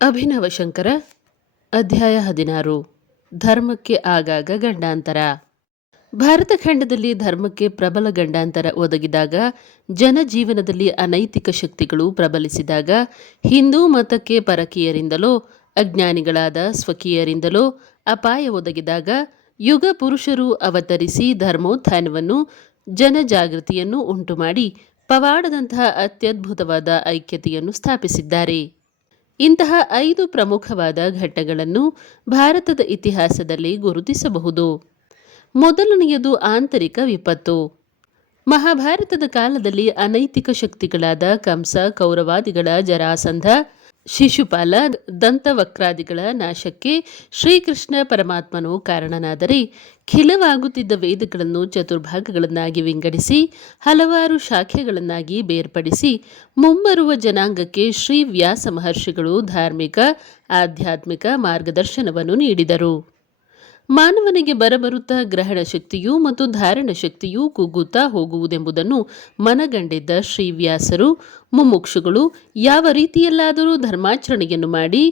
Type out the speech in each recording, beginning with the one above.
ಅಭಿನವ ಶಂಕರ ಅಧ್ಯಾಯ 16 ಧರ್ಮಕ್ಕೆ ಆಗಾಗ ಗಂಡಾಂತರ. ಭಾರತ ಖಂಡದಲ್ಲಿ ಧರ್ಮಕ್ಕೆ ಪ್ರಬಲ ಗಂಡಾಂತರ ಒದಗಿದಾಗ, ಜನಜೀವನದಲ್ಲಿ ಅನೈತಿಕ ಶಕ್ತಿಗಳು ಪ್ರಬಲಿಸಿದಾಗ, ಹಿಂದೂ ಮತಕ್ಕೆ ಪರಕೀಯರಿಂದಲೋ ಅಜ್ಞಾನಿಗಳಾದ ಸ್ವಕೀಯರಿಂದಲೋ ಅಪಾಯ ಒದಗಿದಾಗ, ಯುಗ ಪುರುಷರು ಅವತರಿಸಿ ಧರ್ಮೋತ್ಥಾನವನ್ನು ಜನಜಾಗೃತಿಯನ್ನು ಉಂಟುಮಾಡಿ ಪವಾಡದಂತಹ ಅತ್ಯದ್ಭುತವಾದ ಐಕ್ಯತೆಯನ್ನು ಸ್ಥಾಪಿಸಿದ್ದಾರೆ. ಇಂತಹ 5 ಪ್ರಮುಖವಾದ ಘಟ್ಟಗಳನ್ನು ಭಾರತದ ಇತಿಹಾಸದಲ್ಲಿ ಗುರುತಿಸಬಹುದು. ಮೊದಲನೆಯದು ಆಂತರಿಕ ವಿಪತ್ತು. ಮಹಾಭಾರತದ ಕಾಲದಲ್ಲಿ ಅನೈತಿಕ ಶಕ್ತಿಗಳಾದ ಕಂಸ, ಕೌರವಾದಿಗಳ ಜರಾಸಂಧ, ಶಿಶುಪಾಲ, ದಂತವಕ್ರಾದಿಗಳ ನಾಶಕ್ಕೆ ಶ್ರೀಕೃಷ್ಣ ಪರಮಾತ್ಮನು ಕಾರಣನಾದರೆ, ಖಿಲವಾಗುತ್ತಿದ್ದ ವೇದಗಳನ್ನು ಚತುರ್ಭಾಗಗಳನ್ನಾಗಿ ವಿಂಗಡಿಸಿ ಹಲವಾರು ಶಾಖೆಗಳನ್ನಾಗಿ ಬೇರ್ಪಡಿಸಿ ಮುಂಬರುವ ಜನಾಂಗಕ್ಕೆ ಶ್ರೀ ವ್ಯಾಸ ಮಹರ್ಷಿಗಳು ಧಾರ್ಮಿಕ ಆಧ್ಯಾತ್ಮಿಕ ಮಾರ್ಗದರ್ಶನವನ್ನು ನೀಡಿದರು. ಮಾನವನಿಗೆ ಬರಬರುತ್ತಾ ಗ್ರಹಣ ಶಕ್ತಿಯೂ ಮತ್ತು ಧಾರಣ ಶಕ್ತಿಯೂ ಕುಗ್ಗುತ್ತಾ ಹೋಗುವುದೆಂಬುದನ್ನು ಮನಗಂಡಿದ್ದ ಶ್ರೀವ್ಯಾಸರು ಮುಮುಕ್ಷುಗಳು ಯಾವ ರೀತಿಯಲ್ಲಾದರೂ ಧರ್ಮಾಚರಣೆಯನ್ನು ಮಾಡಿ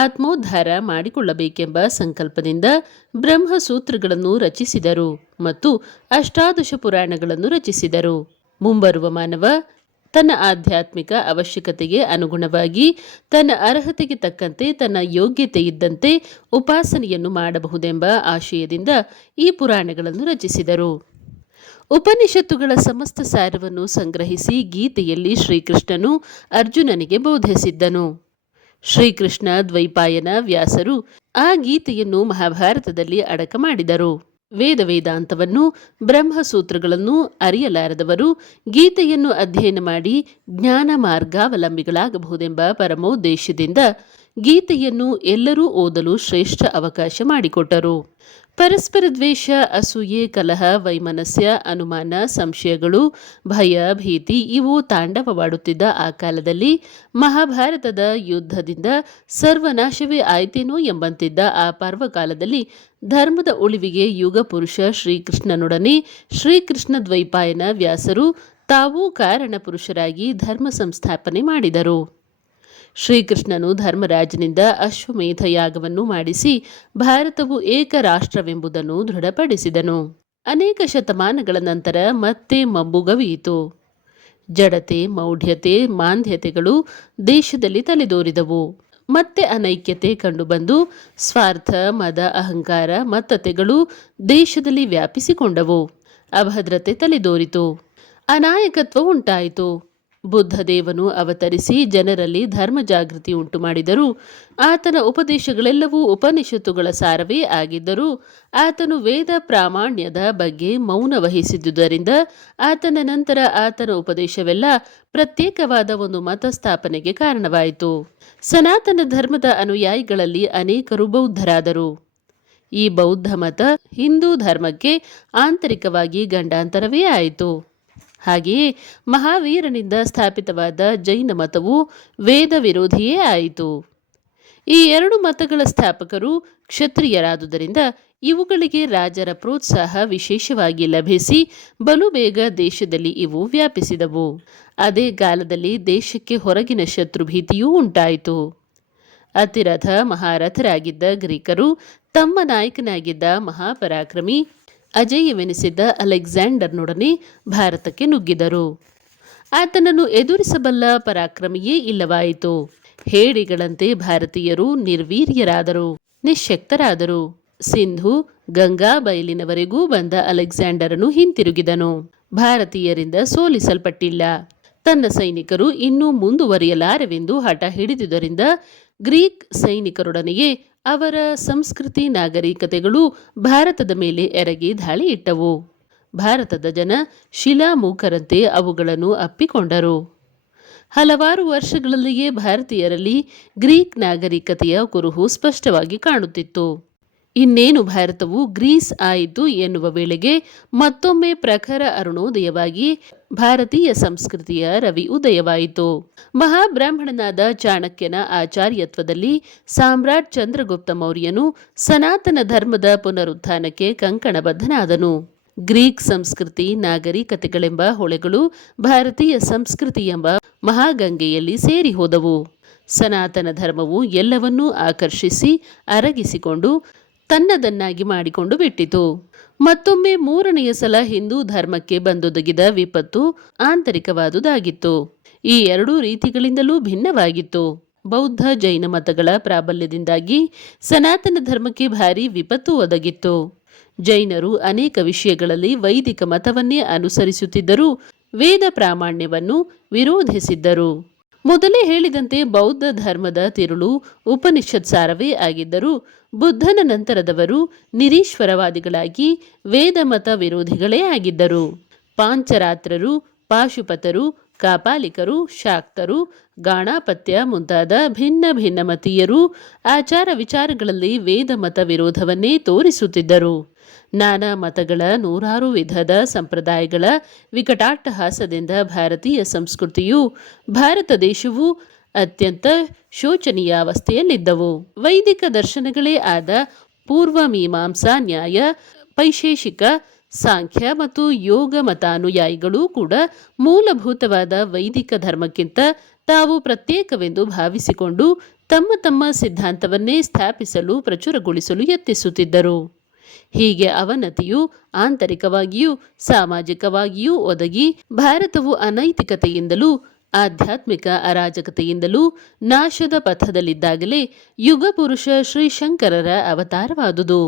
ಆತ್ಮೋದ್ಧಾರ ಮಾಡಿಕೊಳ್ಳಬೇಕೆಂಬ ಸಂಕಲ್ಪದಿಂದ ಬ್ರಹ್ಮಸೂತ್ರಗಳನ್ನು ರಚಿಸಿದರು ಮತ್ತು ಅಷ್ಟಾದಶ ಪುರಾಣಗಳನ್ನು ರಚಿಸಿದರು. ಮುಂಬರುವ ಮಾನವ ತನ್ನ ಆಧ್ಯಾತ್ಮಿಕ ಅವಶ್ಯಕತೆಗೆ ಅನುಗುಣವಾಗಿ ತನ್ನ ಅರ್ಹತೆಗೆ ತಕ್ಕಂತೆ ತನ್ನ ಯೋಗ್ಯತೆ ಇದ್ದಂತೆ ಉಪಾಸನೆಯನ್ನು ಮಾಡಬಹುದೆಂಬ ಆಶಯದಿಂದ ಈ ಪುರಾಣಗಳನ್ನು ರಚಿಸಿದರು. ಉಪನಿಷತ್ತುಗಳ ಸಮಸ್ತ ಸಾರವನ್ನು ಸಂಗ್ರಹಿಸಿ ಗೀತೆಯಲ್ಲಿ ಶ್ರೀಕೃಷ್ಣನು ಅರ್ಜುನನಿಗೆ ಬೋಧಿಸಿದ್ದನು. ಶ್ರೀಕೃಷ್ಣ ದ್ವೈಪಾಯನ ವ್ಯಾಸರು ಆ ಗೀತೆಯನ್ನು ಮಹಾಭಾರತದಲ್ಲಿ ಅಡಕ ಮಾಡಿದರು. ವೇದಾಂತವನ್ನು ಬ್ರಹ್ಮಸೂತ್ರಗಳನ್ನು ಅರಿಯಲಾರದವರು ಗೀತೆಯನ್ನು ಅಧ್ಯಯನ ಮಾಡಿ ಜ್ಞಾನ ಮಾರ್ಗಾವಲಂಬಿಗಳಾಗಬಹುದೆಂಬ ಪರಮೋದ್ದೇಶದಿಂದ ಗೀತೆಯನ್ನು ಎಲ್ಲರೂ ಓದಲು ಶ್ರೇಷ್ಠ ಅವಕಾಶ ಮಾಡಿಕೊಟ್ಟರು. ಪರಸ್ಪರ ದ್ವೇಷ, ಅಸೂಯೆ, ಕಲಹ, ವೈಮನಸ್ಯ, ಅನುಮಾನ, ಸಂಶಯಗಳು, ಭಯ, ಭೀತಿ ಇವು ತಾಂಡವವಾಡುತ್ತಿದ್ದ ಆ ಕಾಲದಲ್ಲಿ ಮಹಾಭಾರತದ ಯುದ್ಧದಿಂದ ಸರ್ವನಾಶವೇ ಆಯ್ತೇನೋ ಎಂಬಂತಿದ್ದ ಆ ಪರ್ವಕಾಲದಲ್ಲಿ ಧರ್ಮದ ಉಳಿವಿಗೆ ಯುಗ ಪುರುಷ ಶ್ರೀಕೃಷ್ಣನೊಡನೆ ಶ್ರೀಕೃಷ್ಣ ದ್ವೈಪಾಯನ ವ್ಯಾಸರು ತಾವೂ ಕಾರಣ ಪುರುಷರಾಗಿ ಧರ್ಮ ಸಂಸ್ಥಾಪನೆ ಮಾಡಿದರು. ಶ್ರೀಕೃಷ್ಣನು ಧರ್ಮರಾಜನಿಂದ ಅಶ್ವಮೇಧ ಯಾಗವನ್ನು ಮಾಡಿಸಿ ಭಾರತವು ಏಕ ರಾಷ್ಟ್ರವೆಂಬುದನ್ನು ದೃಢಪಡಿಸಿದನು. ಅನೇಕ ಶತಮಾನಗಳ ನಂತರ ಮತ್ತೆ ಮಬ್ಬುಗವಿಯಿತು. ಜಡತೆ, ಮೌಢ್ಯತೆ, ಮಾಂದ್ಯತೆಗಳು ದೇಶದಲ್ಲಿ ತಲೆದೋರಿದವು. ಮತ್ತೆ ಅನೈಕ್ಯತೆ ಕಂಡುಬಂದು ಸ್ವಾರ್ಥ, ಮದ, ಅಹಂಕಾರ, ಮತ್ತತೆಗಳು ದೇಶದಲ್ಲಿ ವ್ಯಾಪಿಸಿಕೊಂಡವು. ಅಭದ್ರತೆ ತಲೆದೋರಿತು. ಅನಾಯಕತ್ವ ಉಂಟಾಯಿತು. ಬುದ್ಧದೇವನು ಅವತರಿಸಿ ಜನರಲ್ಲಿ ಧರ್ಮ ಜಾಗೃತಿ ಉಂಟು ಮಾಡಿದರೂ ಆತನ ಉಪದೇಶಗಳೆಲ್ಲವೂ ಉಪನಿಷತ್ತುಗಳ ಸಾರವೇ ಆಗಿದ್ದರೂ ಆತನು ವೇದ ಪ್ರಾಮಾಣ್ಯದ ಬಗ್ಗೆ ಮೌನ ವಹಿಸಿದ್ದುದರಿಂದ ಆತನ ನಂತರ ಆತನ ಉಪದೇಶವೆಲ್ಲ ಪ್ರತ್ಯೇಕವಾದ ಒಂದು ಮತ ಸ್ಥಾಪನೆಗೆ ಕಾರಣವಾಯಿತು. ಸನಾತನ ಧರ್ಮದ ಅನುಯಾಯಿಗಳಲ್ಲಿ ಅನೇಕರು ಬೌದ್ಧರಾದರು. ಈ ಬೌದ್ಧ ಮತ ಹಿಂದೂ ಧರ್ಮಕ್ಕೆ ಆಂತರಿಕವಾಗಿ ಗಂಡಾಂತರವೇ ಆಯಿತು. ಹಾಗೆಯೇ ಮಹಾವೀರನಿಂದ ಸ್ಥಾಪಿತವಾದ ಜೈನ ಮತವು ವೇದ ವಿರೋಧಿಯೇ ಆಯಿತು. ಈ 2 ಮತಗಳ ಸ್ಥಾಪಕರು ಕ್ಷತ್ರಿಯರಾದುದರಿಂದ ಇವುಗಳಿಗೆ ರಾಜರ ಪ್ರೋತ್ಸಾಹ ವಿಶೇಷವಾಗಿ ಲಭಿಸಿ ಬಲು ಬೇಗ ದೇಶದಲ್ಲಿ ಇವು ವ್ಯಾಪಿಸಿದವು. ಅದೇ ಕಾಲದಲ್ಲಿ ದೇಶಕ್ಕೆ ಹೊರಗಿನ ಶತ್ರುಭೀತಿಯೂ ಉಂಟಾಯಿತು. ಅತಿರಥ ಮಹಾರಥರಾಗಿದ್ದ ಗ್ರೀಕರು ತಮ್ಮ ನಾಯಕನಾಗಿದ್ದ ಮಹಾಪರಾಕ್ರಮಿ ಅಜೇಯವೆನಿಸಿದ್ದ ಅಲೆಕ್ಸಾಂಡರ್ನೊಡನೆ ಭಾರತಕ್ಕೆ ನುಗ್ಗಿದರು. ಆತನನ್ನು ಎದುರಿಸಬಲ್ಲ ಪರಾಕ್ರಮಿಯೇ ಇಲ್ಲವಾಯಿತು. ಹೇಡಿಗಳಂತೆ ಭಾರತೀಯರು ನಿರ್ವೀರ್ಯರಾದರು, ನಿಶ್ಶಕ್ತರಾದರು. ಸಿಂಧು, ಗಂಗಾ ಬಯಲಿನವರೆಗೂ ಬಂದ ಅಲೆಕ್ಸಾಂಡರನು ಹಿಂತಿರುಗಿದನು. ಭಾರತೀಯರಿಂದ ಸೋಲಿಸಲ್ಪಟ್ಟಿಲ್ಲ. ತನ್ನ ಸೈನಿಕರು ಇನ್ನೂ ಮುಂದುವರಿಯಲಾರೆವೆಂದು ಹಠ ಹಿಡಿದುದರಿಂದ ಗ್ರೀಕ್ ಸೈನಿಕರೊಡನೆಯೇ ಅವರ ಸಂಸ್ಕೃತಿ ನಾಗರಿಕತೆಗಳು ಭಾರತದ ಮೇಲೆ ಎರಗಿ ದಾಳಿ ಇಟ್ಟವು. ಭಾರತದ ಜನ ಶಿಲಾಮೂಕರಂತೆ ಅವುಗಳನ್ನು ಅಪ್ಪಿಕೊಂಡರು. ಹಲವಾರು ವರ್ಷಗಳಲ್ಲಿಯೇ ಭಾರತೀಯರಲ್ಲಿ ಗ್ರೀಕ್ ನಾಗರಿಕತೆಯ ಕುರುಹು ಸ್ಪಷ್ಟವಾಗಿ ಕಾಣುತ್ತಿತ್ತು. ಇನ್ನೇನು ಭಾರತವು ಗ್ರೀಸ್ ಆಯಿತು ಎನ್ನುವ ವೇಳೆಗೆ ಮತ್ತೊಮ್ಮೆ ಪ್ರಖರ ಅರುಣೋದಯವಾಗಿ ಭಾರತೀಯ ಸಂಸ್ಕೃತಿಯ ರವಿ ಉದಯವಾಯಿತು. ಮಹಾಬ್ರಾಹ್ಮಣನಾದ ಚಾಣಕ್ಯನ ಆಚಾರ್ಯತ್ವದಲ್ಲಿ ಸಾಮ್ರಾಟ್ ಚಂದ್ರಗುಪ್ತ ಮೌರ್ಯನು ಸನಾತನ ಧರ್ಮದ ಪುನರುತ್ಥಾನಕ್ಕೆ ಕಂಕಣಬದ್ಧನಾದನು. ಗ್ರೀಕ್ ಸಂಸ್ಕೃತಿ ನಾಗರಿಕತೆಗಳೆಂಬ ಹೊಳೆಗಳು ಭಾರತೀಯ ಸಂಸ್ಕೃತಿ ಎಂಬ ಮಹಾಗಂಗೆಯಲ್ಲಿ ಸೇರಿ ಹೋದವು. ಸನಾತನ ಧರ್ಮವು ಎಲ್ಲವನ್ನೂ ಆಕರ್ಷಿಸಿ ಅರಗಿಸಿಕೊಂಡು ತನ್ನದನ್ನಾಗಿ ಮಾಡಿಕೊಂಡು ಬಿಟ್ಟಿತು. ಮತ್ತೊಮ್ಮೆ ಮೂರನೆಯ ಸಲ ಹಿಂದೂ ಧರ್ಮಕ್ಕೆ ಬಂದೊದಗಿದ ವಿಪತ್ತು ಆಂತರಿಕವಾದುದಾಗಿತ್ತು. ಈ ಎರಡೂ ರೀತಿಗಳಿಂದಲೂ ಭಿನ್ನವಾಗಿತ್ತು. ಬೌದ್ಧ ಜೈನ ಮತಗಳ ಪ್ರಾಬಲ್ಯದಿಂದಾಗಿ ಸನಾತನ ಧರ್ಮಕ್ಕೆ ಭಾರಿ ವಿಪತ್ತು ಒದಗಿತ್ತು. ಜೈನರು ಅನೇಕ ವಿಷಯಗಳಲ್ಲಿ ವೈದಿಕ ಮತವನ್ನೇ ಅನುಸರಿಸುತ್ತಿದ್ದರೂ ವೇದ ಪ್ರಾಮಾಣ್ಯವನ್ನು ವಿರೋಧಿಸಿದ್ದರು. ಮೊದಲೇ ಹೇಳಿದಂತೆ ಬೌದ್ಧ ಧರ್ಮದ ತಿರುಳು ಉಪನಿಷತ್ ಸಾರವೇ ಆಗಿದ್ದರೂ ಬುದ್ಧನ ನಂತರದವರು ನಿರೀಶ್ವರವಾದಿಗಳಾಗಿ ವೇದ ಮತ ವಿರೋಧಿಗಳೇ ಆಗಿದ್ದರು. ಪಾಂಚರಾತ್ರರು, ಪಾಶುಪತರು, ಕಾಪಾಲಿಕರು, ಶಾಕ್ತರು, ಗಾಣಾಪತ್ಯ ಮುಂತಾದ ಭಿನ್ನ ಭಿನ್ನ ಮತೀಯರು ಆಚಾರ ವಿಚಾರಗಳಲ್ಲಿ ವೇದ ಮತ ವಿರೋಧವನ್ನೇ ತೋರಿಸುತ್ತಿದ್ದರು. ನಾನಾ ಮತಗಳ ನೂರಾರು ವಿಧದ ಸಂಪ್ರದಾಯಗಳ ವಿಕಟಾಟ್ಟಹಾಸದಿಂದ ಭಾರತೀಯ ಸಂಸ್ಕೃತಿಯು ಭಾರತ ದೇಶವು ಅತ್ಯಂತ ಶೋಚನೀಯ ಅವಸ್ಥೆಯಲ್ಲಿದ್ದವು. ವೈದಿಕ ದರ್ಶನಗಳೇ ಆದ ಪೂರ್ವ ಮೀಮಾಂಸಾ ನ್ಯಾಯ, ಪೈಶೇಷಿಕ, ಸಾಂಖ್ಯ ಮತ್ತು ಯೋಗ ಮತಾನುಯಾಯಿಗಳೂ ಕೂಡ ಮೂಲಭೂತವಾದ ವೈದಿಕ ಧರ್ಮಕ್ಕಿಂತ ತಾವು ಪ್ರತ್ಯೇಕವೆಂದು ಭಾವಿಸಿಕೊಂಡು ತಮ್ಮ ತಮ್ಮ ಸಿದ್ಧಾಂತವನ್ನೇ ಸ್ಥಾಪಿಸಲು ಪ್ರಚುರಗೊಳಿಸಲು ಯತ್ನಿಸುತ್ತಿದ್ದರು. ಹೀಗೆ ಅವನತಿಯು ಆಂತರಿಕವಾಗಿಯೂ ಸಾಮಾಜಿಕವಾಗಿಯೂ ಒದಗಿ ಭಾರತವು ಅನೈತಿಕತೆಯಿಂದಲೂ ಆಧ್ಯಾತ್ಮಿಕ ಅರಾಜಕತೆಯಿಂದಲೂ ನಾಶದ ಪಥದಲ್ಲಿದ್ದಾಗಲೇ ಯುಗಪುರುಷ ಶ್ರೀಶಂಕರರ ಅವತಾರವಾದುದು.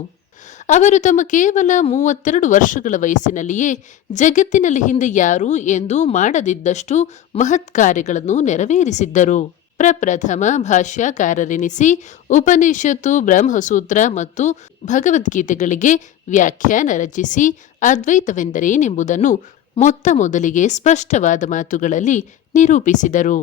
ಅವರು ತಮ್ಮ ಕೇವಲ 32 ವರ್ಷಗಳ ವಯಸ್ಸಿನಲ್ಲಿಯೇ ಜಗತ್ತಿನಲ್ಲಿ ಹಿಂದೆ ಯಾರೂ ಎಂದೂ ಮಾಡದಿದ್ದಷ್ಟು ಮಹತ್ ಕಾರ್ಯಗಳನ್ನು ನೆರವೇರಿಸಿದ್ದರು. ಪ್ರಪ್ರಥಮ ಭಾಷ್ಯಕಾರರೆನಿಸಿ ಉಪನಿಷತ್ತು, ಬ್ರಹ್ಮಸೂತ್ರ ಮತ್ತು ಭಗವದ್ಗೀತೆಗಳಿಗೆ ವ್ಯಾಖ್ಯಾನ ರಚಿಸಿ ಅದ್ವೈತವೆಂದರೇನೆಂಬುದನ್ನು ಮೊತ್ತ ಮೊದಲಿಗೆ ಸ್ಪಷ್ಟವಾದ ಮಾತುಗಳಲ್ಲಿ ನಿರೂಪಿಸಿದರು.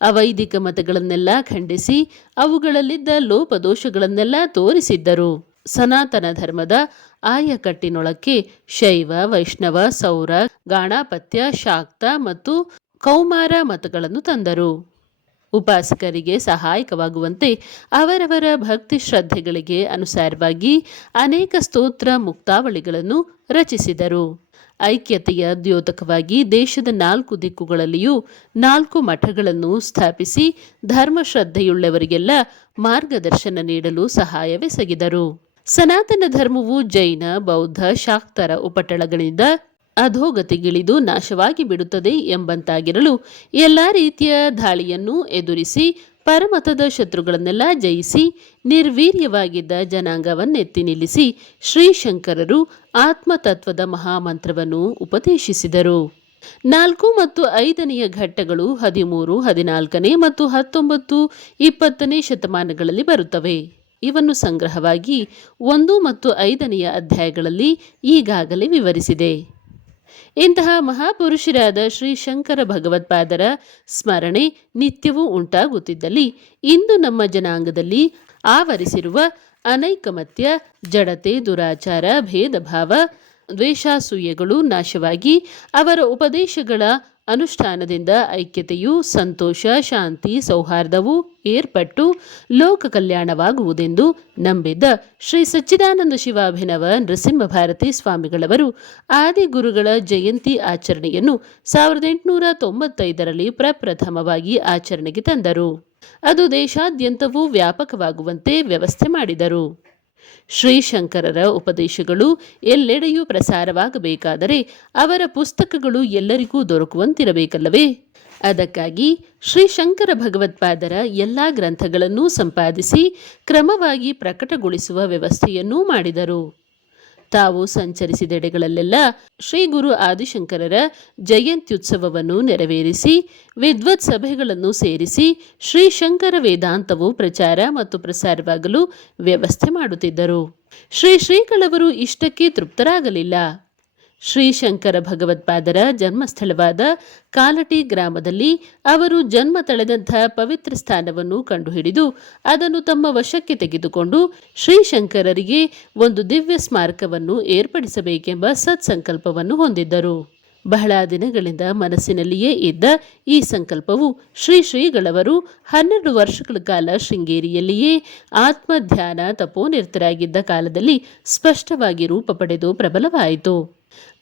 ಅವೈದಿಕ ಮತಗಳನ್ನೆಲ್ಲ ಖಂಡಿಸಿ ಅವುಗಳಲ್ಲಿದ್ದ ಲೋಪದೋಷಗಳನ್ನೆಲ್ಲ ತೋರಿಸಿದ್ದರು. ಸನಾತನ ಧರ್ಮದ ಆಯಕಟ್ಟಿನೊಳಕ್ಕೆ ಶೈವ, ವೈಷ್ಣವ, ಸೌರ, ಗಾಣಾಪತ್ಯ, ಶಾಕ್ತ ಮತ್ತು ಕೌಮಾರ ಮತಗಳನ್ನು ತಂದರು. ಉಪಾಸಕರಿಗೆ ಸಹಾಯಕವಾಗುವಂತೆ ಅವರವರ ಭಕ್ತಿ ಶ್ರದ್ಧೆಗಳಿಗೆ ಅನುಸಾರವಾಗಿ ಅನೇಕ ಸ್ತೋತ್ರ ಮುಕ್ತಾವಳಿಗಳನ್ನು ರಚಿಸಿದರು. ಐಕ್ಯತೆಯ ದ್ಯೋತಕವಾಗಿ ದೇಶದ 4 ದಿಕ್ಕುಗಳಲ್ಲಿಯೂ 4 ಮಠಗಳನ್ನು ಸ್ಥಾಪಿಸಿ ಧರ್ಮಶ್ರದ್ಧೆಯುಳ್ಳವರಿಗೆಲ್ಲ ಮಾರ್ಗದರ್ಶನ ನೀಡಲು ಸಹಾಯವೆಸಗಿದರು. ಸನಾತನ ಧರ್ಮವು ಜೈನ, ಬೌದ್ಧ, ಶಾಕ್ತರ ಉಪಟಳಗಳಿಂದ ಅಧೋಗತಿಗಿಳಿದು ನಾಶವಾಗಿ ಬಿಡುತ್ತದೆ ಎಂಬಂತಾಗಿರಲು ಎಲ್ಲ ರೀತಿಯ ದಾಳಿಯನ್ನೂ ಎದುರಿಸಿ ಪರಮತದ ಶತ್ರುಗಳನ್ನೆಲ್ಲ ಜಯಿಸಿ ನಿರ್ವೀರ್ಯವಾಗಿದ್ದ ಜನಾಂಗವನ್ನೆತ್ತಿ ನಿಲ್ಲಿಸಿ ಶ್ರೀಶಂಕರರು ಆತ್ಮತತ್ವದ ಮಹಾಮಂತ್ರವನ್ನು ಉಪದೇಶಿಸಿದರು. 4 ಮತ್ತು 5ನೆಯ ಘಟ್ಟಗಳು 13, 14ನೇ ಮತ್ತು 19, 20ನೇ ಶತಮಾನಗಳಲ್ಲಿ ಬರುತ್ತವೆ. ಇವನ್ನು ಸಂಗ್ರಹವಾಗಿ 1 ಮತ್ತು 5ನೆಯ ಅಧ್ಯಾಯಗಳಲ್ಲಿ ಈಗಾಗಲೇ ವಿವರಿಸಿದೆ. ಇಂತಹ ಮಹಾಪುರುಷರಾದ ಶ್ರೀಶಂಕರ ಭಗವತ್ಪಾದರ ಸ್ಮರಣೆ ನಿತ್ಯವೂ ಉಂಟಾಗುತ್ತಿದ್ದಲ್ಲಿ ಇಂದು ನಮ್ಮ ಜನಾಂಗದಲ್ಲಿ ಆವರಿಸಿರುವ ಅನೈಕಮತ್ಯ, ಜಡತೆ, ದುರಾಚಾರ, ಭೇದ ಭಾವ, ದ್ವೇಷಾಸೂಯೆಗಳು ನಾಶವಾಗಿ ಅವರ ಉಪದೇಶಗಳ ಅನುಷ್ಠಾನದಿಂದ ಐಕ್ಯತೆಯು, ಸಂತೋಷ, ಶಾಂತಿ, ಸೌಹಾರ್ದವು ಏರ್ಪಟ್ಟು ಲೋಕ ಕಲ್ಯಾಣವಾಗುವುದೆಂದು ನಂಬಿದ್ದ ಶ್ರೀ ಸಚ್ಚಿದಾನಂದ ಶಿವಾಭಿನವ ನೃಸಿಂಹ ಭಾರತಿ ಸ್ವಾಮಿಗಳವರು ಆದಿಗುರುಗಳ ಜಯಂತಿ ಆಚರಣೆಯನ್ನು 1895ರಲ್ಲಿ ಪ್ರಪ್ರಥಮವಾಗಿ ಆಚರಣೆಗೆ ತಂದರು. ಅದು ದೇಶಾದ್ಯಂತವೂ ವ್ಯಾಪಕವಾಗುವಂತೆ ವ್ಯವಸ್ಥೆ ಮಾಡಿದರು. ಶ್ರೀಶಂಕರರ ಉಪದೇಶಗಳು ಎಲ್ಲೆಡೆಯೂ ಪ್ರಸಾರವಾಗಬೇಕಾದರೆ ಅವರ ಪುಸ್ತಕಗಳು ಎಲ್ಲರಿಗೂ ದೊರಕುವಂತಿರಬೇಕಲ್ಲವೇ? ಅದಕ್ಕಾಗಿ ಶ್ರೀಶಂಕರ ಭಗವತ್ಪಾದರ ಎಲ್ಲ ಗ್ರಂಥಗಳನ್ನೂ ಸಂಪಾದಿಸಿ ಕ್ರಮವಾಗಿ ಪ್ರಕಟಗೊಳಿಸುವ ವ್ಯವಸ್ಥೆಯನ್ನೂ ಮಾಡಿದರು. ತಾವು ಸಂಚರಿಸಿದೆಡೆಗಳಲ್ಲೆಲ್ಲ ಶ್ರೀ ಗುರು ಆದಿಶಂಕರರ ಜಯಂತ್ಯುತ್ಸವವನ್ನು ನೆರವೇರಿಸಿ ವಿದ್ವತ್ ಸಭೆಗಳನ್ನು ಸೇರಿಸಿ ಶ್ರೀಶಂಕರ ವೇದಾಂತವು ಪ್ರಚಾರ ಮತ್ತು ಪ್ರಸಾರವಾಗಲು ವ್ಯವಸ್ಥೆ ಮಾಡುತ್ತಿದ್ದರು. ಶ್ರೀಗಳವರು ಇಷ್ಟಕ್ಕೆ ತೃಪ್ತರಾಗಲಿಲ್ಲ. ಶ್ರೀಶಂಕರ ಭಗವತ್ಪಾದರ ಜನ್ಮಸ್ಥಳವಾದ ಕಾಲಟಿ ಗ್ರಾಮದಲ್ಲಿ ಅವರು ಜನ್ಮ ತಳೆದಂಥ ಪವಿತ್ರ ಸ್ಥಾನವನ್ನು ಕಂಡುಹಿಡಿದು ಅದನ್ನು ತಮ್ಮ ವಶಕ್ಕೆ ತೆಗೆದುಕೊಂಡು ಶ್ರೀಶಂಕರರಿಗೆ ಒಂದು ದಿವ್ಯ ಸ್ಮಾರಕವನ್ನು ಏರ್ಪಡಿಸಬೇಕೆಂಬ ಸತ್ಸಂಕಲ್ಪವನ್ನು ಹೊಂದಿದ್ದರು. ಬಹಳ ದಿನಗಳಿಂದ ಮನಸ್ಸಿನಲ್ಲಿಯೇ ಇದ್ದ ಈ ಸಂಕಲ್ಪವು ಶ್ರೀಗಳವರು 12 ವರ್ಷಗಳ ಕಾಲ ಶೃಂಗೇರಿಯಲ್ಲಿಯೇ ಆತ್ಮಧ್ಯಾನ ತಪೋನಿರತರಾಗಿದ್ದ ಕಾಲದಲ್ಲಿ ಸ್ಪಷ್ಟವಾಗಿ ರೂಪ ಪಡೆದು ಪ್ರಬಲವಾಯಿತು.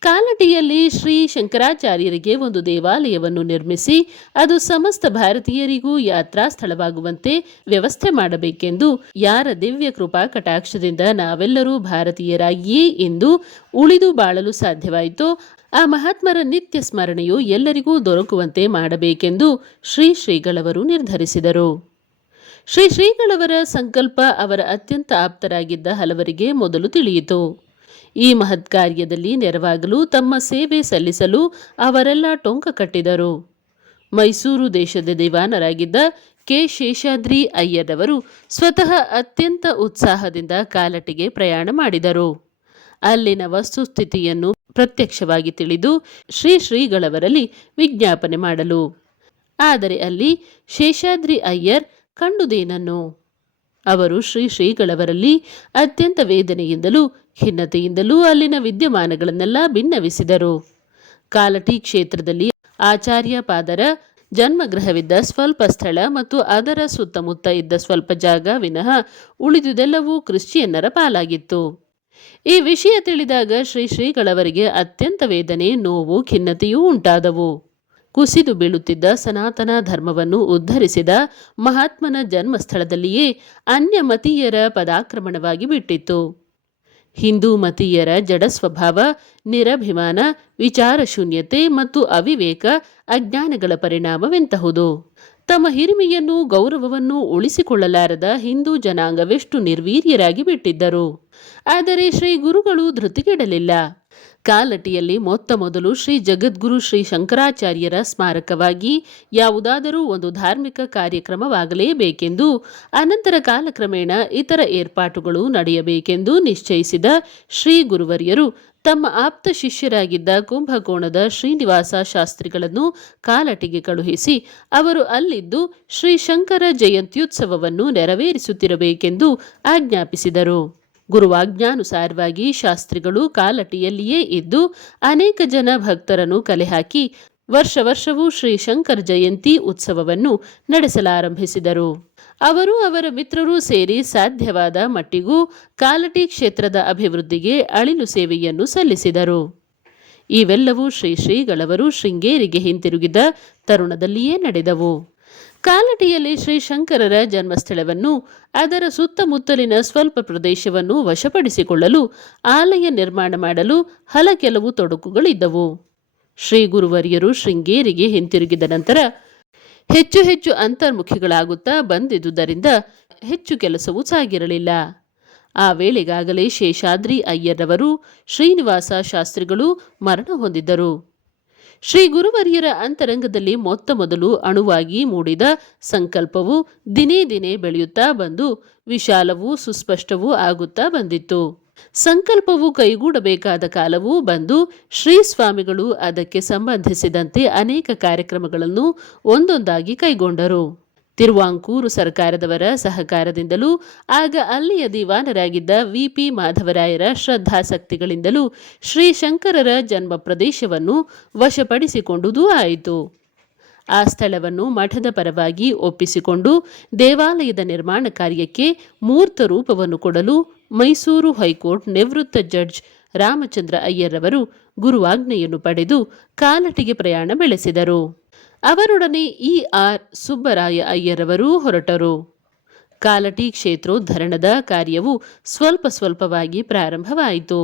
ಕಾಲಟಿಯಲ್ಲಿ ಶ್ರೀ ಶಂಕರಾಚಾರ್ಯರಿಗೆ ಒಂದು ದೇವಾಲಯವನ್ನು ನಿರ್ಮಿಸಿ ಅದು ಸಮಸ್ತ ಭಾರತೀಯರಿಗೂ ಯಾತ್ರಾ ಸ್ಥಳವಾಗುವಂತೆ ವ್ಯವಸ್ಥೆ ಮಾಡಬೇಕೆಂದು ಯಾರ ದಿವ್ಯ ಕೃಪಾ ಕಟಾಕ್ಷದಿಂದ ನಾವೆಲ್ಲರೂ ಭಾರತೀಯರಾಗಿಯೇ ಎಂದು ಉಳಿದು ಬಾಳಲು ಸಾಧ್ಯವಾಯಿತೋ ಆ ಮಹಾತ್ಮರ ನಿತ್ಯ ಸ್ಮರಣೆಯು ಎಲ್ಲರಿಗೂ ದೊರಕುವಂತೆ ಮಾಡಬೇಕೆಂದು ಶ್ರೀಗಳವರು ನಿರ್ಧರಿಸಿದರು. ಶ್ರೀಗಳವರ ಸಂಕಲ್ಪ ಅವರ ಅತ್ಯಂತ ಆಪ್ತರಾಗಿದ್ದ ಹಲವರಿಗೆ ಮೊದಲು ತಿಳಿಯಿತು. ಈ ಮಹತ್ ಕಾರ್ಯದಲ್ಲಿ ನೆರವಾಗಲು ತಮ್ಮ ಸೇವೆ ಸಲ್ಲಿಸಲು ಅವರೆಲ್ಲ ಟೊಂಕ ಕಟ್ಟಿದರು. ಮೈಸೂರು ದೇಶದ ದಿವಾನರಾಗಿದ್ದ ಕೆ ಶೇಷಾದ್ರಿ ಅಯ್ಯರವರು ಸ್ವತಃ ಅತ್ಯಂತ ಉತ್ಸಾಹದಿಂದ ಕಾಲಟಿಗೆ ಪ್ರಯಾಣ ಮಾಡಿದರು. ಅಲ್ಲಿನ ವಸ್ತುಸ್ಥಿತಿಯನ್ನು ಪ್ರತ್ಯಕ್ಷವಾಗಿ ತಿಳಿದು ಶ್ರೀಗಳವರಲ್ಲಿ ವಿಜ್ಞಾಪನೆ ಮಾಡಲು. ಆದರೆ ಅಲ್ಲಿ ಶೇಷಾದ್ರಿ ಅಯ್ಯರ್ ಕಂಡುದೇನನ್ನು? ಅವರು ಶ್ರೀಗಳವರಲ್ಲಿ ಅತ್ಯಂತ ವೇದನೆಯಿಂದಲೂ ಖಿನ್ನತೆಯಿಂದಲೂ ಅಲ್ಲಿನ ವಿದ್ಯಮಾನಗಳನ್ನೆಲ್ಲ ಭಿನ್ನವಿಸಿದರು. ಕಾಲಟಿ ಕ್ಷೇತ್ರದಲ್ಲಿ ಆಚಾರ್ಯ ಪಾದರ ಜನ್ಮಗೃಹವಿದ್ದ ಸ್ವಲ್ಪ ಸ್ಥಳ ಮತ್ತು ಅದರ ಸುತ್ತಮುತ್ತ ಇದ್ದ ಸ್ವಲ್ಪ ಜಾಗ ವಿನಃ ಉಳಿದುದೆಲ್ಲವೂ ಕ್ರಿಶ್ಚಿಯನ್ನರ ಪಾಲಾಗಿತ್ತು. ಈ ವಿಷಯ ತಿಳಿದಾಗ ಶ್ರೀಗಳವರಿಗೆ ಅತ್ಯಂತ ವೇದನೆ, ನೋವು, ಖಿನ್ನತೆಯೂ ಉಂಟಾದವು. ಕುಸಿದು ಬೀಳುತ್ತಿದ್ದ ಸನಾತನ ಧರ್ಮವನ್ನು ಉದ್ಧರಿಸಿದ ಮಹಾತ್ಮನ ಜನ್ಮಸ್ಥಳದಲ್ಲಿಯೇ ಅನ್ಯಮತೀಯರ ಪದಾಕ್ರಮಣವಾಗಿ ಬಿಟ್ಟಿತ್ತು. ಹಿಂದೂ ಮತೀಯರ ಜಡ ಸ್ವಭಾವ, ನಿರಭಿಮಾನ, ವಿಚಾರಶೂನ್ಯತೆ ಮತ್ತು ಅವಿವೇಕ, ಅಜ್ಞಾನಗಳ ಪರಿಣಾಮವೆಂತಹುದು? ತಮ್ಮ ಹಿರಿಮೆಯನ್ನು ಗೌರವವನ್ನು ಉಳಿಸಿಕೊಳ್ಳಲಾರದ ಹಿಂದೂ ಜನಾಂಗವೆಷ್ಟು ನಿರ್ವೀರ್ಯರಾಗಿ ಬಿಟ್ಟಿದ್ದರು. ಆದರೆ ಶ್ರೀ ಗುರುಗಳು ಧೃತಿಗೆಡಲಿಲ್ಲ. ಕಾಲಟಿಯಲ್ಲಿ ಮೊತ್ತ ಮೊದಲು ಶ್ರೀ ಜಗದ್ಗುರು ಶ್ರೀ ಶಂಕರಾಚಾರ್ಯರ ಸ್ಮಾರಕವಾಗಿ ಯಾವುದಾದರೂ ಒಂದು ಧಾರ್ಮಿಕ ಕಾರ್ಯಕ್ರಮವಾಗಲೇಬೇಕೆಂದು, ಅನಂತರ ಕಾಲಕ್ರಮೇಣ ಇತರ ಏರ್ಪಾಟುಗಳು ನಡೆಯಬೇಕೆಂದು ನಿಶ್ಚಯಿಸಿದ ಶ್ರೀ ಗುರುವರ್ಯರು ತಮ್ಮ ಆಪ್ತ ಶಿಷ್ಯರಾಗಿದ್ದ ಕುಂಭಕೋಣದ ಶ್ರೀನಿವಾಸ ಶಾಸ್ತ್ರಿಗಳನ್ನು ಕಾಲಟಿಗೆ ಕಳುಹಿಸಿ ಅವರು ಅಲ್ಲಿದ್ದು ಶ್ರೀ ಶಂಕರ ಜಯಂತ್ಯುತ್ಸವವನ್ನು ನೆರವೇರಿಸುತ್ತಿರಬೇಕೆಂದು ಆಜ್ಞಾಪಿಸಿದರು. ಗುರುವಾಜ್ಞಾನುಸಾರವಾಗಿ ಶಾಸ್ತ್ರಿಗಳು ಕಾಲಟಿಯಲ್ಲಿಯೇ ಇದ್ದು ಅನೇಕ ಜನ ಭಕ್ತರನ್ನು ಕಲೆಹಾಕಿ ವರ್ಷವೂ ಶ್ರೀ ಶಂಕರ ಜಯಂತಿ ಉತ್ಸವವನ್ನು ನಡೆಸಲಾರಂಭಿಸಿದರು. ಅವರು ಅವರ ಮಿತ್ರರು ಸೇರಿ ಸಾಧ್ಯವಾದ ಮಟ್ಟಿಗೂ ಕಾಲಟಿ ಕ್ಷೇತ್ರದ ಅಭಿವೃದ್ಧಿಗೆ ಅಳಿಲು ಸೇವೆಯನ್ನು ಸಲ್ಲಿಸಿದರು. ಇವೆಲ್ಲವೂ ಶ್ರೀಗಳವರು ಶೃಂಗೇರಿಗೆ ಹಿಂತಿರುಗಿದ ತರುಣದಲ್ಲಿಯೇ ನಡೆದವು. ಕಾಲಟಿಯಲ್ಲಿ ಶ್ರೀ ಶಂಕರರ ಜನ್ಮಸ್ಥಳವನ್ನು ಅದರ ಸುತ್ತಮುತ್ತಲಿನ ಸ್ವಲ್ಪ ಪ್ರದೇಶವನ್ನು ವಶಪಡಿಸಿಕೊಳ್ಳಲು ಆಲಯ ನಿರ್ಮಾಣ ಮಾಡಲು ಕೆಲವು ತೊಡಕುಗಳಿದ್ದವು. ಶ್ರೀ ಗುರುವರ್ಯರು ಶೃಂಗೇರಿಗೆ ಹಿಂತಿರುಗಿದ ನಂತರ ಹೆಚ್ಚು ಅಂತರ್ಮುಖಿಗಳಾಗುತ್ತಾ ಬಂದಿದ್ದುದರಿಂದ ಹೆಚ್ಚು ಕೆಲಸವೂ ಸಾಗಿರಲಿಲ್ಲ. ಆ ವೇಳೆಗಾಗಲೇ ಶೇಷಾದ್ರಿ ಅಯ್ಯರವರು ಶ್ರೀನಿವಾಸ ಶಾಸ್ತ್ರಿಗಳು ಮರಣ ಹೊಂದಿದ್ದರು. ಶ್ರೀ ಗುರುವರ್ಯರ ಅಂತರಂಗದಲ್ಲಿ ಮೊತ್ತ ಮೊದಲು ಅಣುವಾಗಿ ಮೂಡಿದ ಸಂಕಲ್ಪವು ದಿನೇ ದಿನೇ ಬೆಳೆಯುತ್ತಾ ಬಂದು ವಿಶಾಲವೂ ಸುಸ್ಪಷ್ಟವೂ ಆಗುತ್ತಾ ಬಂದಿತ್ತು. ಸಂಕಲ್ಪವು ಕೈಗೂಡಬೇಕಾದ ಕಾಲವೂ ಬಂದು ಶ್ರೀ ಸ್ವಾಮಿಗಳು ಅದಕ್ಕೆ ಸಂಬಂಧಿಸಿದಂತೆ ಅನೇಕ ಕಾರ್ಯಕ್ರಮಗಳನ್ನು ಒಂದೊಂದಾಗಿ ಕೈಗೊಂಡರು. ತಿರುವಾಂಕೂರು ಸರ್ಕಾರದವರ ಸಹಕಾರದಿಂದಲೂ ಆಗ ಅಲ್ಲಿಯ ದಿವಾನರಾಗಿದ್ದ ವಿ.ಪಿ. ಮಾಧವರಾಯರ ಶ್ರದ್ಧಾಸಕ್ತಿಗಳಿಂದಲೂ ಶ್ರೀ ಶಂಕರರ ಜನ್ಮ ಪ್ರದೇಶವನ್ನು ವಶಪಡಿಸಿಕೊಂಡುದೂ ಆಯಿತು. ಆ ಸ್ಥಳವನ್ನು ಮಠದ ಪರವಾಗಿ ಒಪ್ಪಿಸಿಕೊಂಡು ದೇವಾಲಯದ ನಿರ್ಮಾಣ ಕಾರ್ಯಕ್ಕೆ ಮೂರ್ತ ರೂಪವನ್ನು ಕೊಡಲು ಮೈಸೂರು ಹೈಕೋರ್ಟ್ ನಿವೃತ್ತ ಜಡ್ಜ್ ರಾಮಚಂದ್ರ ಅಯ್ಯರವರು ಗುರುವಾಜ್ಞೆಯನ್ನು ಪಡೆದು ಕಾಲಟಿಗೆ ಪ್ರಯಾಣ ಬೆಳೆಸಿದರು. ಅವರೊಡನೆ ಇ.ಆರ್. ಸುಬ್ಬರಾಯ ಅಯ್ಯರವರೂ ಹೊರಟರು. ಕಾಲಟಿ ಕ್ಷೇತ್ರೋದ್ಧರಣದ ಕಾರ್ಯವು ಸ್ವಲ್ಪವಾಗಿ ಪ್ರಾರಂಭವಾಯಿತು.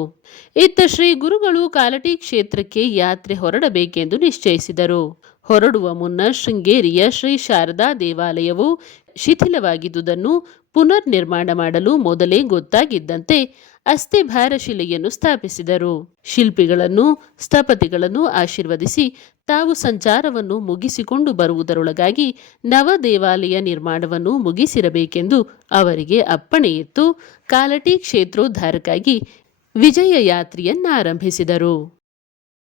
ಇತ್ತ ಶ್ರೀ ಗುರುಗಳು ಕಾಲಟಿ ಕ್ಷೇತ್ರಕ್ಕೆ ಯಾತ್ರೆ ಹೊರಡಬೇಕೆಂದು ನಿಶ್ಚಯಿಸಿದರು. ಹೊರಡುವ ಮುನ್ನ ಶೃಂಗೇರಿಯ ಶ್ರೀ ಶಾರದಾ ದೇವಾಲಯವು ಶಿಥಿಲವಾಗಿದ್ದುದನ್ನು ಪುನರ್ ನಿರ್ಮಾಣ ಮಾಡಲು ಮೊದಲೇ ಗೊತ್ತಾಗಿದ್ದಂತೆ ಅಸ್ಥಿಭಾರ ಶಿಲೆಯನ್ನು ಸ್ಥಾಪಿಸಿದರು. ಶಿಲ್ಪಿಗಳನ್ನು ಸ್ಥಪತಿಗಳನ್ನು ಆಶೀರ್ವದಿಸಿ ತಾವು ಸಂಚಾರವನ್ನು ಮುಗಿಸಿಕೊಂಡು ಬರುವುದರೊಳಗಾಗಿ ನವ ದೇವಾಲಯ ನಿರ್ಮಾಣವನ್ನು ಮುಗಿಸಿರಬೇಕೆಂದು ಅವರಿಗೆ ಅಪ್ಪಣೆಯಿತ್ತು. ಕಾಲಟಿ ಕ್ಷೇತ್ರೋದ್ಧಾರಕ್ಕಾಗಿ ವಿಜಯ ಯಾತ್ರೆಯನ್ನಾರಂಭಿಸಿದರು.